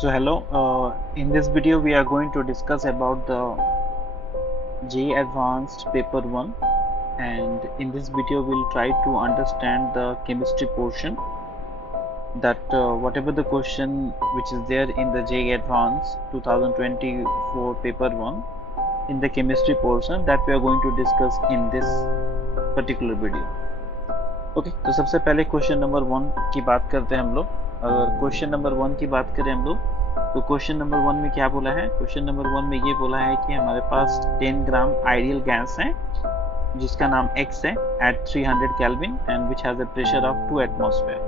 So hello, in this video we are going to discuss about the JEE Advanced Paper 1, and in this video we'll try to understand the chemistry portion, that whatever the question which is there in the JEE Advanced 2024 Paper 1 in the chemistry portion that we are going to discuss in this particular video. Okay तो सबसे पहले question number 1 की बात करते हैं हम लोग। अगर क्वेश्चन नंबर 1 की बात करें हम लोग तो क्वेश्चन नंबर 1 में क्या बोला है? क्वेश्चन नंबर 1 में ये बोला है कि हमारे पास 10 ग्राम आइडियल गैस है जिसका नाम X है at 300 kelvin and which has a pressure of 2 atmosphere.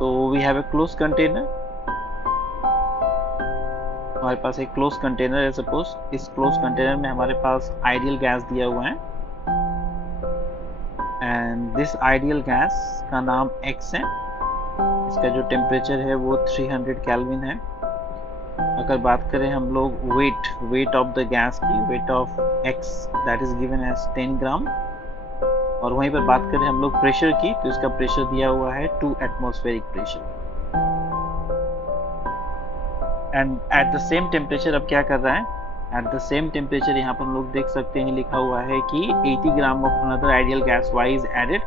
तो we have a close container, हमारे पास एक क्लोज कंटेनर है। सपोज इस क्लोज कंटेनर में हमारे पास आइडियल गैस दिया हुआ है एंड दिस आइडियल गैस का नाम X है। इसका जो टेम्परेचर है वो 300 केल्विन है। अगर बात करें हम लोग वेट ऑफ द गैस की, weight of X that is given as 10 gram, और वहीं पर बात करें हम लोग प्रेशर की तो इसका प्रेशर दिया हुआ है 2 atmospheric pressure. And at the same temperature अब क्या कर रहा है? एट द सेम टेम्परेचर यहाँ पर हम लोग देख सकते हैं लिखा हुआ है कि 80 gram of another ideal gas Y is added,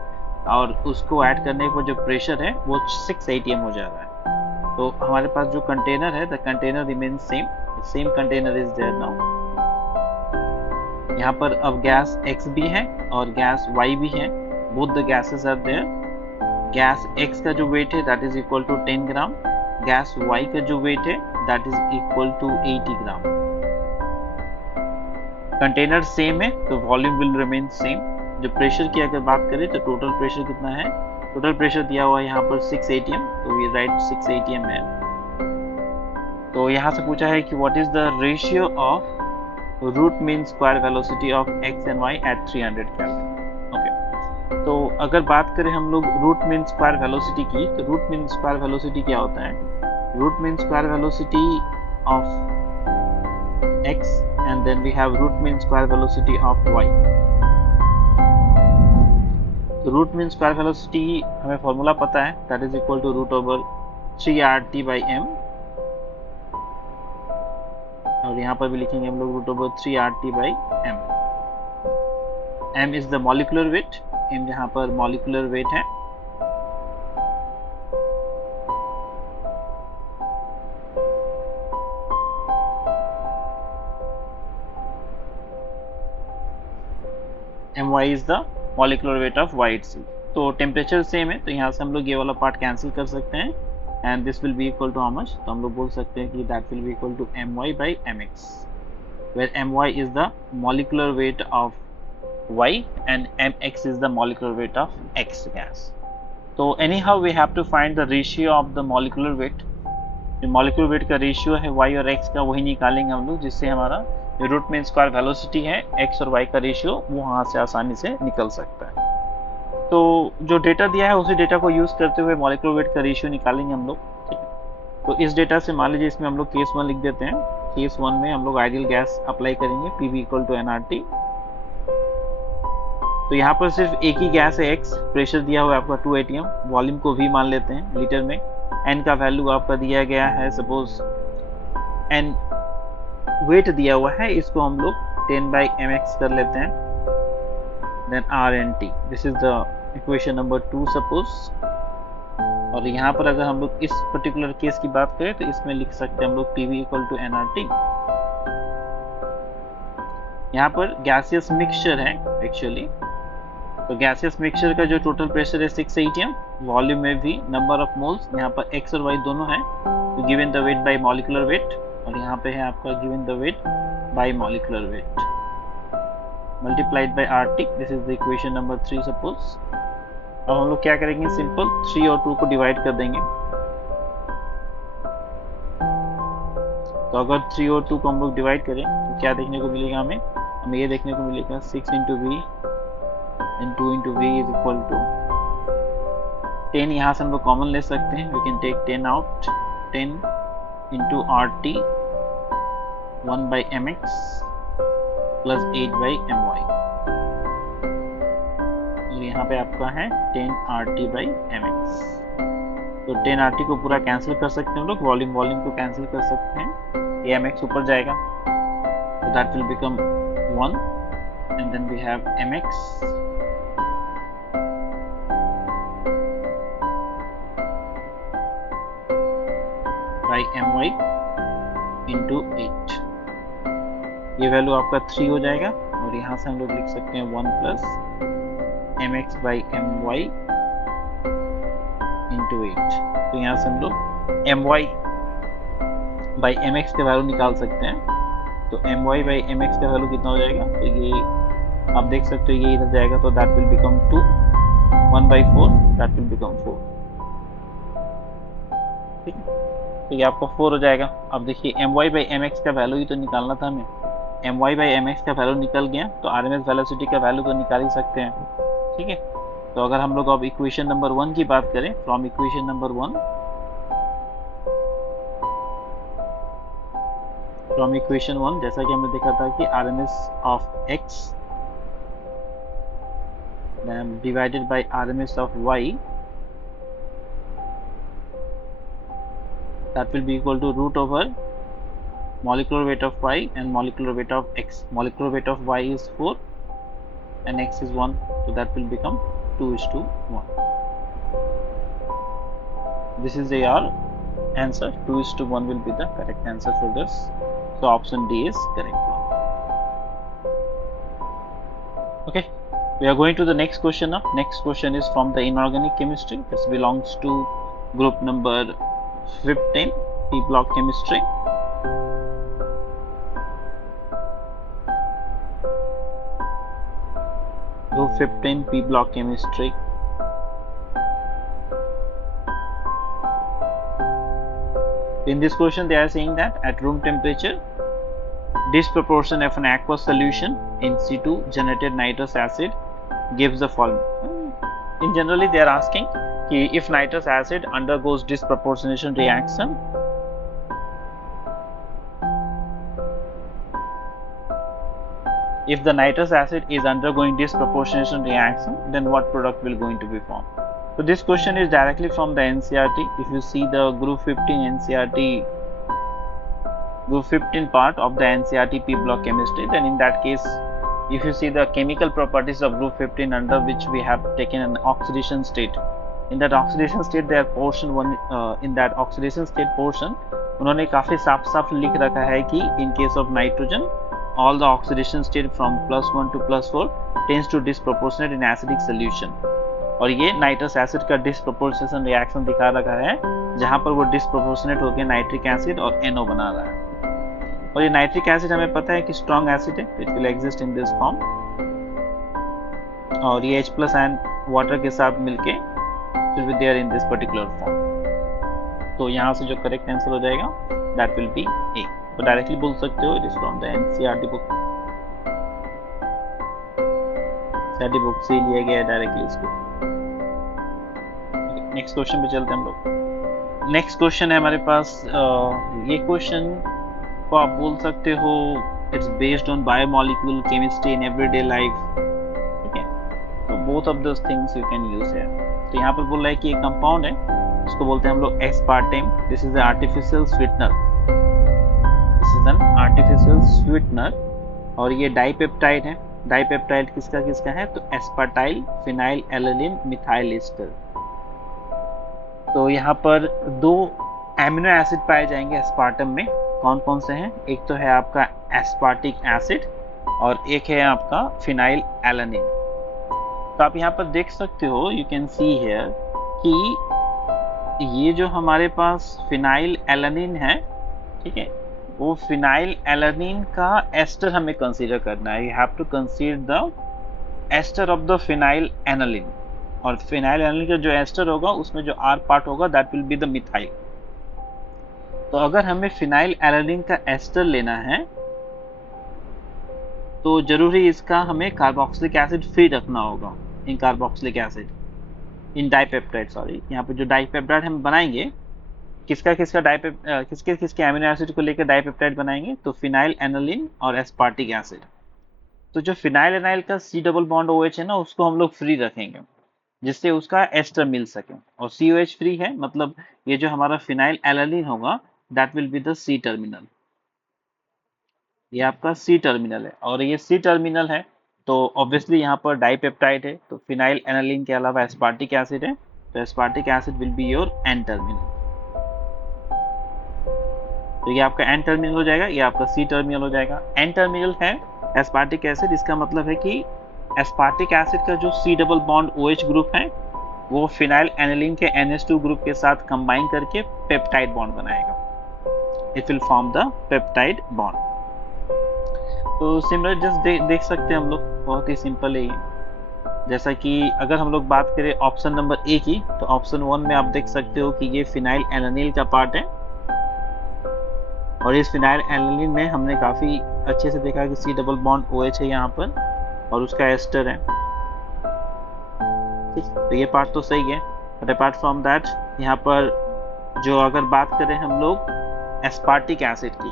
और उसको ऐड करने पर जो प्रेशर है वो 6 atm हो जा रहा है। तो हमारे पास जो कंटेनर है the container remain same container is there now. यहाँ पर अब गैस X भी है और गैस Y भी है, both the gases are there. Gas X का जो वेट है that is equal to 10 gram, gas Y का जो वेट है that is equal to 80 gram. Container same है तो वॉल्यूम विल रिमेन सेम। जो प्रेशर की अगर बात करें तो टोटल प्रेशर कितना है? टोटल प्रेशर दिया हुआ है यहाँ पर 6 atm, तो वी राइट 6 atm है। तो यहाँ से पूछा है कि what is the ratio of root mean square velocity of X and Y at 300 kelvin. Okay, तो अगर बात करें हम लोग रूट मीन स्क्वायर वेलोसिटी की, तो रूट मीन स्क्वायर वेलोसिटी क्या होता है? Root mean square velocity of X and then we have root mean square velocity of Y। तो रूट मीन स्क्वायर वेलोसिटी हमें फॉर्मूला पता है, that is equal to root over 3RT by m, और यहाँ पर भी लिखेंगे हम लोग root over 3RT by m। m is the molecular weight, m यहाँ पर मॉलिक्यूलर वेट है। my is the molecular weight of Y itself। तो टेम्परेचर सेम है तो यहाँ से हम लोग ये वाला पार्ट कैंसिल कर सकते हैं and this will be equal to how much? तो हम लोग बोल सकते हैं कि that will be equal to my by mx, where my is the molecular weight of Y and mx is the molecular weight of X gas। तो anyhow we have to find the ratio of the molecular weight। जो molecular weight का ratio है Y और X का वही निकालेंगे हम लोग, जिससे हमारा जो रूट मीन स्क्वायर वेलोसिटी है X और Y का रेशियो वो वहाँ से आसानी से निकल सकता है। तो जो डेटा दिया है उसी डेटा को यूज करते हुए मॉलिक्यूलर वेट का रेशियो निकालेंगे हम लोग। ठीक है, तो इस डेटा से मान लीजिए इसमें हम लोग केस 1 लिख देते हैं। केस 1 में हम लोग आइडियल गैस अप्लाई करेंगे, PV इक्वल टू nRT। तो यहाँ पर सिर्फ एक ही गैस है X, प्रेशर दिया हुआ है आपका 2 atm, वॉल्यूम को V मान लेते हैं लीटर में, N का वैल्यू आपका दिया गया है सपोज N, वेट दिया हुआ है, इसको हम लोग 10 by mx कर लेते हैं, then RNT। This is the equation number 2 suppose. और यहाँ पर अगर हम लोग इस पर्टिकुलर केस की बात करें तो इसमें लिख सकते हैं हम लोग PV इक्वल टू nRT। यहाँ पर गैसियस मिक्सचर है एक्चुअली, तो गैसियस मिक्सचर का जो टोटल प्रेशर है 6 atm, वॉल्यूम में भी, नंबर ऑफ मोल्स यहाँ पर X और Y दोनों है, तो given the weight by molecular weight, और यहाँ पे है आपका given the weight by molecular weight multiplied by RT। This is the equation number 3 suppose. अब हम लोग क्या करेंगे? सिंपल 3 और 2 को डिवाइड कर देंगे। तो अगर 3 और 2 को हम लोग डिवाइड करें तो क्या देखने को मिलेगा हमें ये देखने को मिलेगा 6 into V and 2 into V is equal to 10। यहाँ से हम लोग कॉमन ले सकते हैं, we can take 10 out, 10 into RT 1 by mx plus 8 by my, और यहाँ पे आपका है 10 RT by mx। तो 10RT को पूरा कैंसिल कर सकते हैं हम लोग, वॉल्यूम को कैंसिल कर सकते हैं, ये mx ऊपर जाएगा, तो that will become 1 and then we have mx by my into 8, ये वैल्यू आपका 3 हो जाएगा, और यहाँ से हम लोग लिख सकते हैं 1 plus mx by my into 8। तो यहाँ से हम लोग my बाई mx के वैल्यू निकाल सकते हैं, तो my बाई mx का वैल्यू कितना हो जाएगा, तो ये आप देख सकते हो, ये इधर जाएगा, तो that will become 2, 1 by 4 that will become 4, ठीक है, तो ये आपका 4 हो जाएगा। अब देखिए my बाई mx का वैल्यू ही तो निकालना था हमें, my बाई mx का वैल्यू निकल गया, तो RMS वेलोसिटी का वैल्यू तो निकाल ही सकते हैं, ठीक है। तो अगर हम लोग अब इक्वेशन नंबर 1 की बात करें, from equation number 1, from equation 1 जैसा कि हमने देखा था कि RMS of x divided by RMS of y, that will be equal to root over molecular weight of y and molecular weight of x. Molecular weight of y is 4 and x is 1, so that will become 2:1. This is our answer. 2:1 will be the correct answer for this. So option D is correct one. Okay, we are going to the next question now. Next question is from the inorganic chemistry. This belongs to group number 15, P block chemistry. Group 15, P block chemistry. In this question they are saying that at room temperature, disproportion of an aqueous solution in situ generated nitrous acid gives the following. In generally they are asking कि if nitrous acid undergoes disproportionation reaction, if the nitrous acid is undergoing disproportionation reaction, then what product will going to be formed? So this question is directly from the NCERT. If you see the group 15 NCERT, group 15 part of the NCERT P block chemistry, then in that case, if you see the chemical properties of group 15, under which we have taken an oxidation state, in that oxidation state their portion one, in that oxidation state portion उन्होंने काफी साफ साफ लिख रखा है कि in case of nitrogen all the oxidation state from +1 to +4 tends to disproportionate in acidic solution, और ये नाइट्रस एसिड का डिस्प्रोपोर्शनेशन रिएक्शन दिखा रखा है जहां पर वो डिस्प्रोपोर्शनेट होकर नाइट्रिक एसिड और NO बना रहा है, और ये नाइट्रिक एसिड हमें पता है कि स्ट्रॉन्ग एसिड है, it will exist in this form, और ये H+ आयन वाटर के साथ मिलके will be there in this particular form. तो यहाँ से जो करेक्ट आंसर हो जाएगा दैट विल बी ए। तो डायरेक्टली बोल सकते हो it is from the NCERT book, NCERT book से लिया गया है डायरेक्टली इसको। नेक्स्ट क्वेश्चन पे चलते हैं हम लोग। नेक्स्ट क्वेश्चन है हमारे पास, ये क्वेश्चन को आप बोल सकते हो it's based on biomolecule chemistry in everyday life, ठीक है, तो both of those things you can use here. तो यहाँ पर बोल रहा है कि एक कंपाउंड है, इसको बोलते हैं हम लोग aspartame, this is an artificial sweetener, this is an artificial sweetener, और ये डाइपेप्टाइड है। डाइपेप्टाइड किसका किसका है, तो एस्पार्टाइल फिनाइल एलानिन मिथाइल एस्टर। तो यहाँ पर 2 एमिनो एसिड पाए जाएंगे एस्पार्टम में, कौन कौन से हैं, एक तो है आपका एस्पार्टिक एसिड और एक है आपका फिनाइल एलानिन। तो आप यहाँ पर देख सकते हो, यू कैन सी हियर कि ये जो हमारे पास फिनाइल एलानिन है, ठीक है, वो फिनाइल एलानिन का एस्टर हमें कंसीडर करना है। You have to consider the ester of the phenyl alanine, और फिनाइल एनालिन का जो एस्टर होगा उसमें जो R पार्ट होगा that will be the methyl. तो अगर हमें फिनाइल एलानिन का एस्टर लेना है तो जरूरी इसका हमें कार्बोक्सिलिक एसिड फ्री रखना होगा, इन कार्बोक्सिलिक एसिड इन डाइपेप्टाइड, सॉरी, यहाँ पे जो डाइपेप्टाइड हम बनाएंगे, किसका किसका किसके किसके एमिनो एसिड को लेकर डाइपेप्टाइड बनाएंगे, तो फिनाइल एनालिन और एस्पार्टिक एसिड। तो जो फिनाइल एनाइल का C डबल बॉन्ड OH है ना, उसको हम लोग फ्री रखेंगे, जिससे उसका एस्टर मिल सके। और COH फ्री है, मतलब ये जो हमारा फिनाइल एलानिन होगा that will be the C terminal. ये आपका C टर्मिनल है, और ये C टर्मिनल है तो ऑब्वियसली यहाँ पर डाइपेप्टाइड है, तो फिनाइल एनालिन के अलावा एस्पार्टिक एसिड है, तो aspartic acid will be your N terminal. तो ये आपका N टर्मिनल हो जाएगा, ये आपका C टर्मिनल हो जाएगा। N टर्मिनल है एस्पार्टिक एसिड, इसका मतलब है कि एस्पार्टिक एसिड का जो C double bond OH group है वो फिनाइल एनालिन के NH2 ग्रुप के साथ कंबाइन करके पेप्टाइड बॉन्ड बनाएगा। It will form the peptide bond. तो सिमिलर जस्ट देख सकते हैं हम लोग, बहुत ही सिंपल है ये। जैसा कि अगर हम लोग बात करें ऑप्शन नंबर ए की, तो ऑप्शन 1 में आप देख सकते हो कि ये फिनाइल एलानिल का पार्ट है, और इस फिनाइल एलानिन में हमने काफी अच्छे से देखा कि C डबल बॉन्ड OH है यहाँ पर, और उसका एस्टर है। ठीक, तो ये पार्ट तो सही है, बट अपार्ट फ्रॉम दैट यहाँ पर जो अगर बात करें हम लोग एस्पार्टिक एसिड की,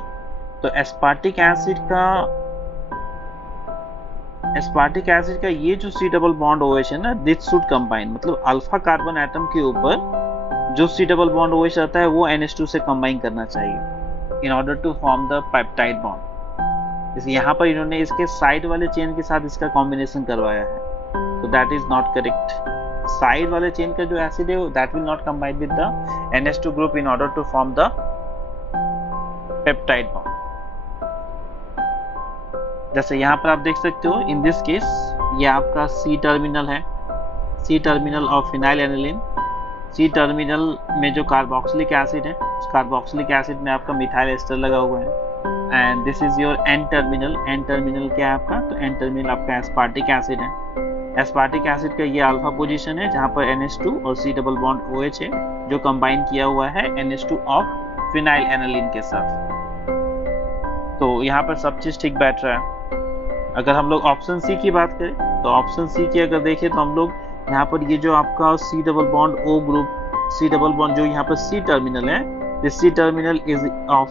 तो एस्पार्टिक एसिड का ये जो C डबल बॉन्ड OH है ना, दिस शुड कंबाइन, मतलब अल्फा कार्बन एटम के ऊपर जो C डबल बॉन्ड OH रहता है वो NH2 से कंबाइन करना चाहिए in order to form the peptide bond. जैसे यहाँ पर इन्होंने इसके साइड वाले चेन के साथ इसका कॉम्बिनेशन करवाया है, तो that is not correct. Side वाले चेन का जो एसिड है that will not combine with the NH2 group in order to form the peptide bond. जैसे यहाँ पर आप देख सकते हो, इन दिस केस ये आपका C टर्मिनल है, C terminal of phenyl aniline. C terminal में जो कार्बोक्सिलिक एसिड है, उस कार्बोक्सिलिक एसिड में आपका मिथाइल एस्टर लगा हुआ है। And this is your N terminal. N terminal क्या है आपका, तो N टर्मिनल आपका एस्पार्टिक एसिड है। एस्पार्टिक एसिड का ये अल्फा पोजीशन है जहाँ पर NH2 और C डबल बॉन्ड OH है जो कंबाइन किया हुआ है NH2 ऑफ फिनाइल एनालिन के साथ। तो यहाँ पर सब चीज ठीक बैठ रहा है। अगर हम लोग ऑप्शन C की बात करें, तो ऑप्शन C की अगर देखें तो हम लोग यहाँ पर ये जो आपका C double bond O group, C double bond जो यहाँ पर C टर्मिनल है, this C terminal is of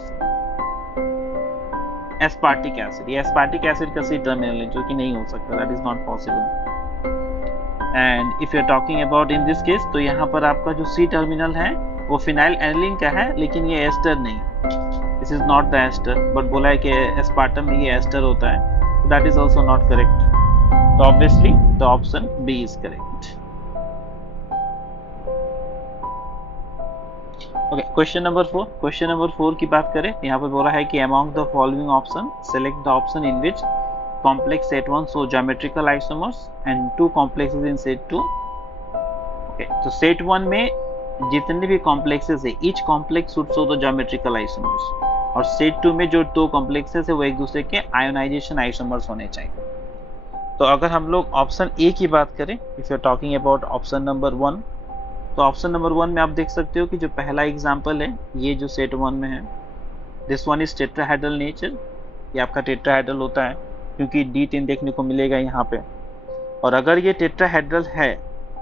aspartic acid. ये एस्पार्टिक एसिड का C टर्मिनल है, जो कि नहीं हो सकता, that is not possible. And if you are talking about in this case, तो यहाँ पर आपका जो C टर्मिनल है वो फिनाइल एनालिन का है, लेकिन ये एस्टर नहीं, this is not the ester, but बोला है कि एस्पार्टम में ये एस्टर होता है, that is also not correct. So obviously the option B is correct. Okay, question number 4. Question number 4 की बात करें, यहाँ पर बोला है कि among the following option select the option in which complex set 1 show geometrical isomers and 2 complexes in set 2. Okay, तो set 1 में जितने भी complexes है, each complex should show the geometrical isomers, और सेट 2 में जो 2 कॉम्प्लेक्सेस है वो एक दूसरे के आयोनाइजेशन आइसोमर्स होने चाहिए। तो अगर हम लोग ऑप्शन ए की बात करें, if you are talking about option number 1, तो ऑप्शन नंबर 1 में आप देख सकते हो कि जो पहला एग्जांपल है ये जो सेट 1 में है, this one is tetrahedral nature. ये आपका टेट्राहेड्रल होता है क्योंकि D10 देखने को मिलेगा यहाँ पे, और अगर ये टेट्राहेड्रल है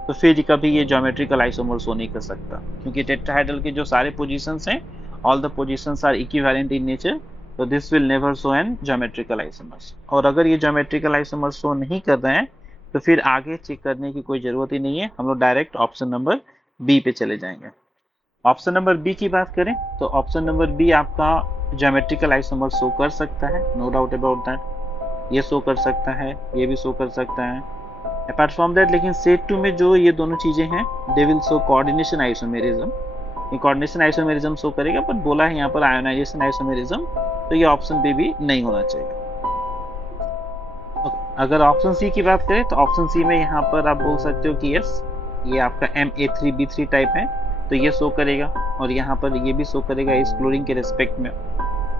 तो फिर कभी ये ज्योमेट्रिकल आइसोमर्स हो नहीं कर सकता, क्योंकि टेट्राहेड्रल के जो सारे पोजीशंस हैं, all the positions are equivalent in nature, so this will never show an geometrical isomers। और अगर ये geometrical isomers शो नहीं कर रहे हैं तो फिर आगे चेक करने की कोई जरूरत ही नहीं है, हम लोग डायरेक्ट ऑप्शन नंबर बी पे चले जाएंगे। ऑप्शन नंबर बी की बात करें तो ऑप्शन नंबर बी आपका geometrical isomers शो कर सकता है, नो डाउट अबाउट दैट। ये शो कर सकता है, ये भी शो कर सकता है। अपार्ट फ्रॉम दैट, लेकिन सेट 2 में जो ये दोनों चीजें हैं, they will show coordination isomerism. ये कोऑर्डिनेशन आइसोमेरिज्म शो करेगा, पर बोला है यहाँ पर आयोनाइजेशन आइसोमेरिज्म, तो ये ऑप्शन बी भी नहीं होना चाहिए। अगर ऑप्शन सी की बात करें तो ऑप्शन सी में यहाँ पर आप बोल सकते हो कि यस, ये आपका Ma3B3 टाइप है, तो ये शो करेगा, और यहाँ पर ये भी शो करेगा इस क्लोरीन के रेस्पेक्ट में।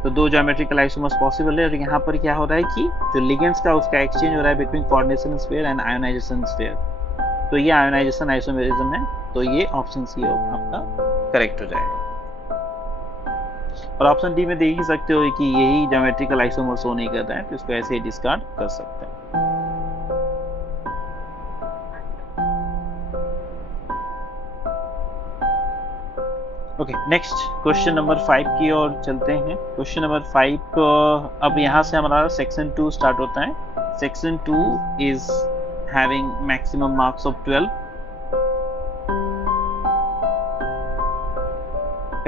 तो 2 ज्योमेट्रिकल आइसोमर्स पॉसिबल है, और यहाँ पर क्या हो रहा है कि जो लिगेंड्स का उसका एक्सचेंज हो रहा है between coordination sphere and ionization sphere, तो ये आयोनाइजेशन आइसोमेरिज्म है, तो ये ऑप्शन सी आपका करेक्ट हो जाएगा। और ऑप्शन डी में देख ही सकते हो कि यही ज्योमेट्रिकल आइसोमर शो नहीं करता है, तो इसको ऐसे ही डिस्कार्ड कर सकते हैं। ओके, नेक्स्ट क्वेश्चन नंबर 5 की ओर चलते हैं। क्वेश्चन नंबर 5 अब यहाँ से हमारा सेक्शन 2 स्टार्ट होता है। Section 2 is having maximum marks of 12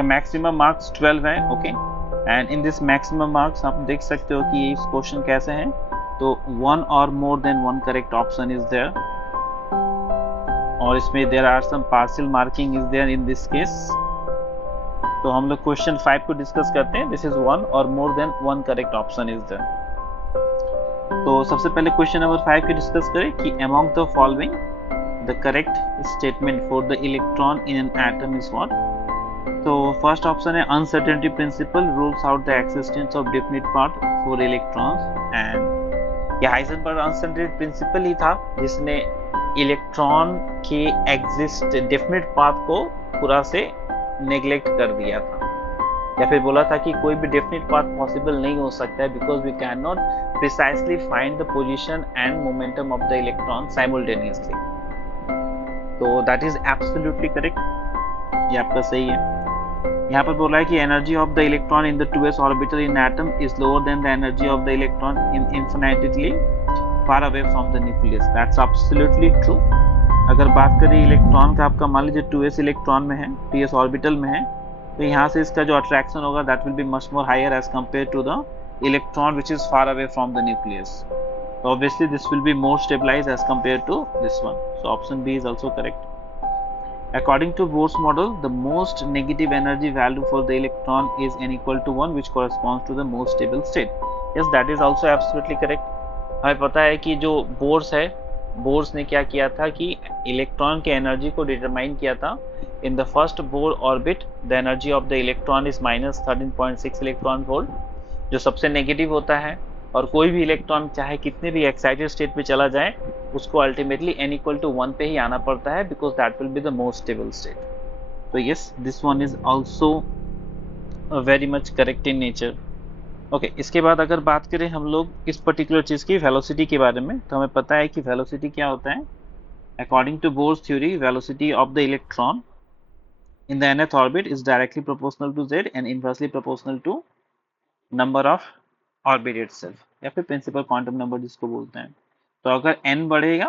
आपका मैक्सिमम मार्क्स 12 है, okay. And in this maximum marks आप देख सकते हो कि इस क्वेश्चन कैसे हैं, तो वन और more than one correct option is there, और इसमें there are some partial marking is there in this case. तो हम लोग क्वेश्चन 5 को डिस्कस करते हैं। दिस इज वन और more than one correct option is there. तो सबसे पहले क्वेश्चन नंबर 5 की डिस्कस करें कि among the following the correct statement for the electron in an atom is what. तो फर्स्ट ऑप्शन है uncertainty principle rules out the existence of definite part for electrons. And ये Heisenberg uncertainty principle ही था जिसने electron के exist definite path को पूरा से neglect कर दिया था, या फिर बोला था कि कोई भी डेफिनिट पाथ पॉसिबल नहीं हो सकता है because we can not precisely find the position and momentum of the electron simultaneously. तो दैट इज एब्सोल्युटली करेक्ट, ये आपका सही है। यहाँ पर बोला है कि energy of the electron in the 2s orbital in atom is lower than the energy of the electron in infinitely far away from the nucleus. That's absolutely true. अगर बात करें इलेक्ट्रॉन का, आपका मान लीजिए 2s इलेक्ट्रॉन में है, 2s orbital में है, तो यहाँ से इसका जो अट्रैक्शन होगा that will be much more higher as compare to the electron which is far away from the nucleus. So obviously this will be more stabilized as compared to this one. So option B is also correct. According to Bohr's model, the most negative energy value for the electron is n equal to 1, which corresponds to the most stable state. Yes, that is also absolutely correct. हमें पता है कि जो bourse है, bourse ने क्या किया था कि इलेक्ट्रॉन के एनर्जी को डिटरमाइन किया था। In the first Bohr orbit the energy of the electron is -13.6 electron volt, जो सबसे नेगेटिव होता है, और कोई भी इलेक्ट्रॉन चाहे कितने भी एक्साइटेड स्टेट पे चला जाए उसको अल्टीमेटली n इक्वल टू 1 पे ही आना पड़ता है because that will be the most stable state. तो yes, this one is also very much correct in nature. Okay, इसके बाद अगर बात करें हम लोग इस पर्टिकुलर चीज की वेलोसिटी के बारे में, तो हमें पता है कि वेलोसिटी क्या होता है। According to Bohr's theory, velocity of the electron in the nth orbit is directly proportional to z and inversely proportional to number of orbit itself, या फिर प्रिंसिपल क्वांटम नंबर जिसको बोलते हैं। तो अगर n बढ़ेगा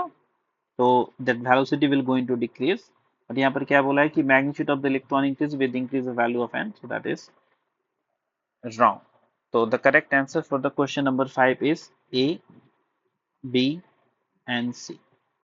तो that velocity will going to decrease, और यहाँ पर क्या बोला है कि magnitude of the electron increase with increase the value of n, so that is wrong. So the correct answer for the question number 5 is A, B and C.